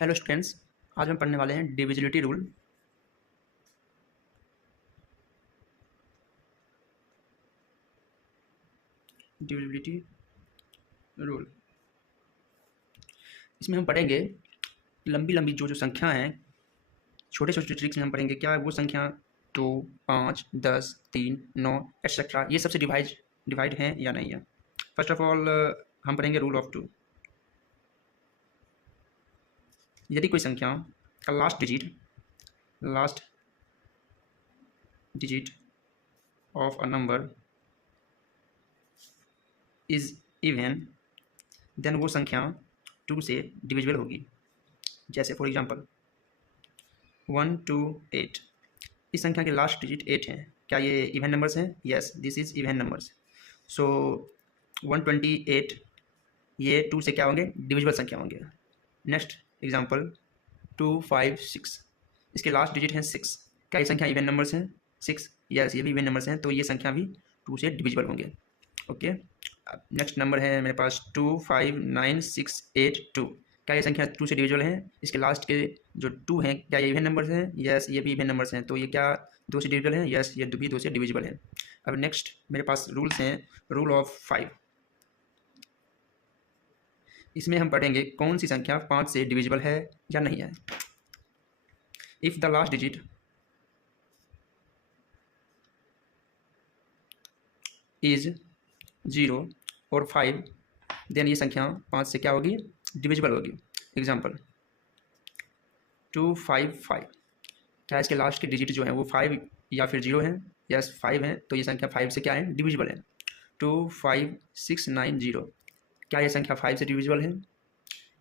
Hello students, आज हम पढ़ने वाले हैं डिविजिबिलिटी रूल। डिविजिबिलिटी रूल इसमें हम पढ़ेंगे लंबी लंबी जो संख्या हैं, छोटे छोटे ट्रिक्स में हम पढ़ेंगे क्या वो संख्या 2, 5, 10, 3, 9 एक्सेट्रा ये सबसे डिवाइड हैं या नहीं है। फर्स्ट ऑफ ऑल हम पढ़ेंगे रूल ऑफ 2। यदि कोई संख्या का last digit of a number is even, then वो संख्या 2 से डिविजिबल होगी। जैसे फॉर एग्जांपल 1, 2, 8। इस संख्या के लास्ट डिजिट 8 हैं। क्या ये इवन नंबर्स हैं? Yes, this is even numbers. So 128 ये 2 से क्या होंगे? डिविजिबल संख्या होंगे। Next example 2, 5, 6। इसके लास्ट डिजिट हैं 6। क्या ये संख्या इवन नंबर्स हैं? 6, यस ये भी इवन नंबर्स हैं, तो ये संख्या भी 2 से डिविजिबल होंगे। ओके, नेक्स्ट नंबर है मेरे पास 2, 5, 9, 6, 8, 2। क्या ये संख्या 2 से डिविजिबल है? इसके लास्ट के जो 2 हैं क्या ये इवन नंबर्स हैं? यस ये भी इवन नंबर्स हैं, तो ये क्या 2 से डिविजिबल है? यस ये भी 2 से डिविजिबल है। अब नेक्स्ट मेरे पास रूल्स हैं, रूल ऑफ 5। इसमें हम पढ़ेंगे कौन सी संख्या 5 से डिविजिबल है या नहीं है। If the last digit is 0 और 5, देन ये संख्या 5 से क्या होगी? डिविजिबल होगी। एग्जाम्पल 2, 5, 5। क्या इसके लास्ट के डिजिट जो हैं वो 5 या फिर 0 हैं? यस 5 हैं, तो ये संख्या 5 से क्या है? डिविजिबल है। 2, 5, 6, 9, 0। क्या ये संख्या 5 से डिविजिबल है?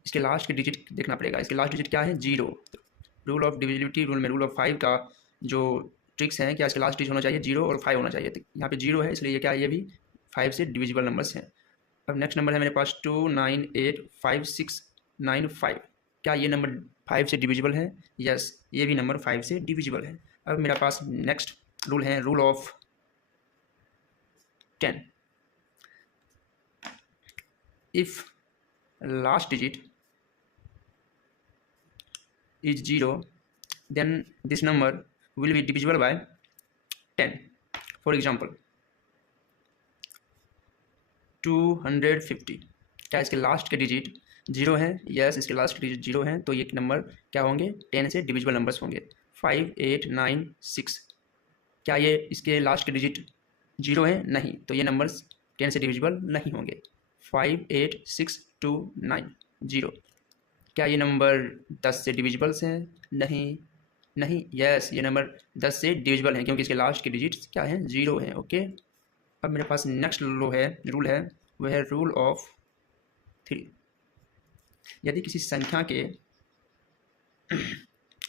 इसके लास्ट के डिजिट देखना पड़ेगा। इसके लास्ट डिजिट क्या है? 0। रूल ऑफ डिविजिबिलिटी रूल में रूल ऑफ 5 का जो ट्रिक्स हैं, क्या इसके लास्ट डिजिट होना चाहिए? 0 और 5 होना चाहिए। तो यहाँ पे 0 है, इसलिए ये क्या है? ये भी 5 से डिविजिबल नंबर्स हैं। अब नेक्स्ट नंबर है मेरे पास 2, 9, 8, 5, 6, 9, 5। क्या ये नंबर 5 से डिविजिबल है? यस ये भी नंबर 5 से डिविजिबल है। अब मेरे पास नेक्स्ट रूल है rule of 10। If last digit is 0, then this number will be divisible by 10। For example 250। क्या इसके लास्ट के डिजिट 0 हैं? यस इसके लास्ट के डिजिट 0 हैं, तो ये नंबर क्या होंगे? 10 से डिविजिबल नंबर्स होंगे। 5, 8, 9, 6। क्या ये इसके लास्ट के डिजिट 0 हैं? नहीं, तो ये नंबर्स 10 से डिविजिबल नहीं होंगे। 5, 8, 6, 2, 9, 0। क्या ये नंबर 10 से डिविजिबल्स हैं? नहीं, यस ये नंबर 10 से डिविजिबल हैं, क्योंकि इसके लास्ट के डिजिट्स क्या हैं? 0 हैं। ओके, अब मेरे पास नेक्स्ट रूल है वह है रूल ऑफ 3। यदि किसी संख्या के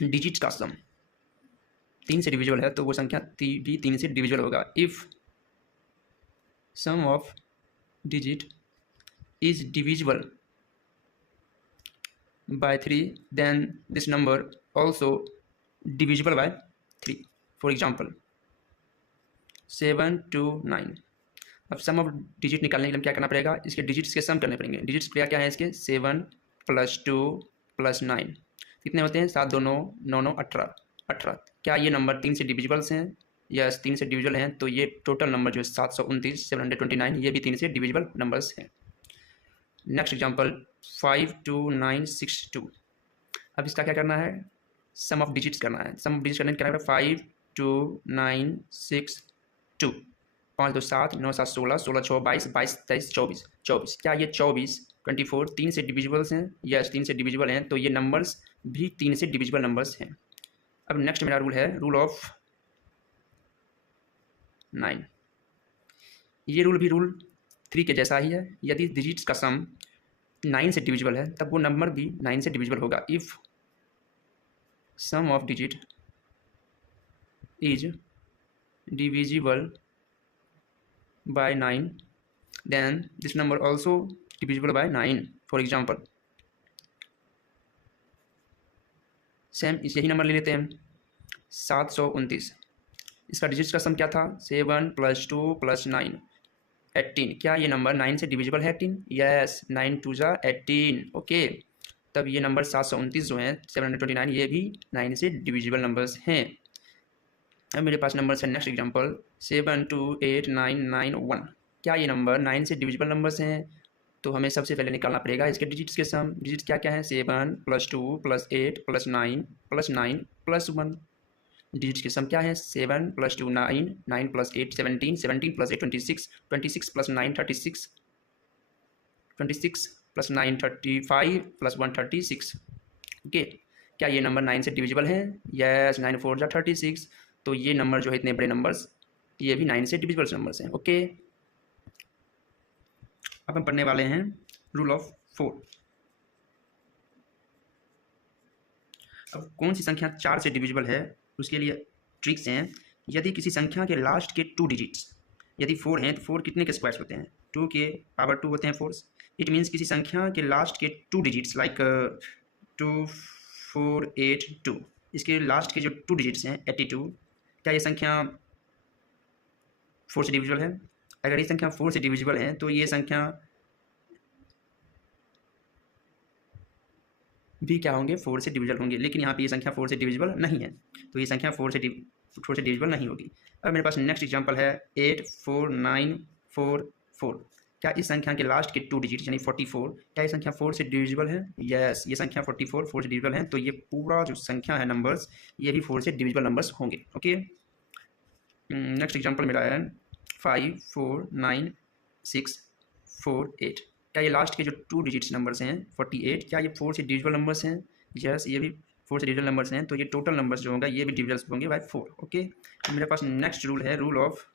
डिजिट्स का सम 3 से डिविजिबल है, तो वो संख्या भी 3 से डिविजिबल होगा। If sum of digit is divisible by 3, then this number also divisible by 3। For example 7, 2, 9। अब सम ऑफ डिजिट निकालने के लिए क्या करना पड़ेगा? इसके डिजिट्स के सम करने पड़ेंगे। डिजिट्स क्या है इसके? 7 + 2 + 9 कितने होते हैं? 7, 2, 9, 9, 9, 18। क्या ये नंबर 3 से डिविजिबल्स हैं? यस 3 से डिविजिबल हैं, तो ये टोटल नंबर जो है 729, 729 ये भी 3 से डिविजिबल नंबर्स हैं। Next example 5, 2, 9, 6, 2। अब इसका क्या करना है? सम ऑफ डिजिट्स करना है। सम ऑफ डिजिट्स करने क्या करना है? 5, 2, 9, 6, 2। 5, 2, 7, 9, 7, 16, 16, 6, 22, 22, 23, 24, 24। क्या ये 24, 24 3 से डिविजिबल्स हैं? यस 3 से डिविजिबल हैं, तो ये नंबर्स भी 3 से डिविजिबल नंबर्स हैं। अब नेक्स्ट मेरा रूल है रूल ऑफ 9। ये रूल भी रूल 3 के जैसा ही है। यदि डिजिट्स का सम 9 से डिविजिबल है, तब वो नंबर भी 9 से डिविजिबल होगा। If sum of digit is divisible by 9, then this number also divisible by 9। for example same यही नंबर ले लेते हैं 729। इसका डिजिट्स का सम क्या था? 7 + 2 + 9 18। क्या ये नंबर 9 से डिविजिबल है? 18? यस 9 2 = 18। ओके, तब ये नंबर 729 जो हैं 729 ये भी 9 से डिविजिबल नंबर्स हैं। अब मेरे पास नंबर है नेक्स्ट एग्जांपल 728991। क्या ये नंबर 9 से डिविजिबल नंबर्स हैं? तो हमें सबसे पहले निकालना पड़ेगा इसके डिजिट्स के सम। डिजिट्स क्या क्या है? 7 + 2 + 8 + 9 + 9 + 1। डिजिट्स के सम क्या है? 7 + 2 9, 9 + 8 17, 17 + 8 26, 26 + 9 36, 26 + 9 35 + 1 36। ओके, क्या ये नंबर 9 से डिविजिबल है? यस, 9 4 जा 36। तो ये नंबर जो है इतने बड़े नंबर्स ये भी 9 से डिविजिबल नंबर्स हैं। ओके, अब हम पढ़ने वाले हैं रूल ऑफ 4। अब कौन सी संख्या 4 से डिविजिबल है उसके लिए ट्रिक्स हैं। यदि किसी संख्या के लास्ट के 2 डिजिट्स यदि 4 हैं तो 4 कितने के स्क्वायर्स होते हैं? 2 के पावर 2 होते हैं 4। इट मीन्स किसी संख्या के लास्ट के 2 डिजिट्स लाइक 2 4 8 2, इसके लास्ट के जो 2 डिजिट्स हैं 82, क्या ये संख्या 4 से डिविजिबल है? अगर ये संख्या 4 से डिविजिबल है तो ये संख्या भी क्या होंगे? 4 से डिविजिबल होंगे। लेकिन यहाँ पे ये संख्या 4 से डिविजिबल नहीं है, तो ये संख्या 4 से डिविजिबल नहीं होगी। अब मेरे पास नेक्स्ट एग्जांपल है 84944। क्या इस संख्या के लास्ट के 2 डिजिट यानी 44, क्या ये संख्या 4 से डिविजिबल है? यस, ये संख्या 44 4 से डिविजिबल है। तो ये पूरा जो संख्या है नंबर्स ये भी 4 से डिविजिबल नंबर्स होंगे। ओके, नेक्स्ट एग्जाम्पल मेरा है 54968। क्या ये लास्ट के जो 2 डिजिट्स नंबर्स हैं 48, क्या ये 4 से डिविजिबल नंबर्स हैं? यस, ये भी 4 से डिविजिबल नंबर्स हैं। तो ये टोटल नंबर्स जो होंगे ये भी डिविजिबल्स होंगे बाय 4। ओके, तो मेरे पास नेक्स्ट रूल है रूल ऑफ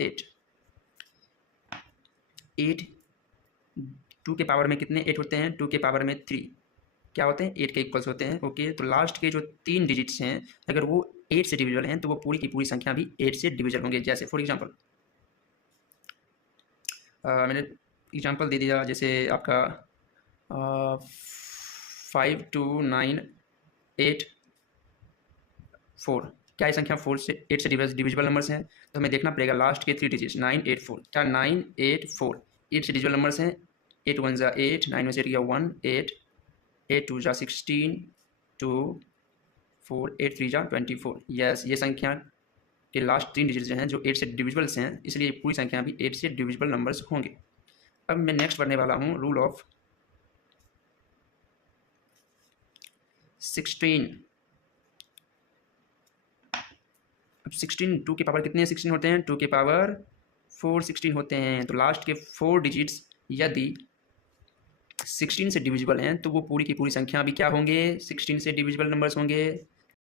8। 8 2 के पावर में कितने 8 होते हैं? 2 के पावर में 3 क्या होते हैं? 8 के इक्वल्स होते हैं। ओके, तो लास्ट के जो 3 डिजिट्स हैं अगर वो 8 से डिविजिबल हैं तो वो पूरी की पूरी संख्या भी 8 से डिविजिबल होंगे। जैसे फॉर एग्जांपल मैंने एग्जांपल दे दिया जैसे आपका 5298 क्या ये संख्या 4 से 8 से डिविजिबल नंबर्स हैं? तो हमें देखना पड़ेगा लास्ट के 3 डिजिट्स 984। क्या 984 8 से डिविजिबल नंबर्स हैं? 8 1 जा 8, 9 में से 1 8, 8 2 जा 16, 2 4, 8 3 जा 24। यस, ये संख्या के लास्ट 3 डिजिट्स जो हैं जो 8 से डिविजिबल्स हैं, इसलिए पूरी संख्या भी 8 से डिविजिबल नंबर्स होंगे। अब मैं नेक्स्ट पढ़ने वाला हूँ रूल ऑफ 16। अब 16 2 के पावर कितने 16 होते हैं? 2 के पावर 4 16 होते हैं। तो लास्ट के 4 डिजिट्स यदि 16 से डिविजिबल हैं तो वो पूरी की पूरी संख्या भी क्या होंगे? 16 से डिविजिबल नंबर्स होंगे।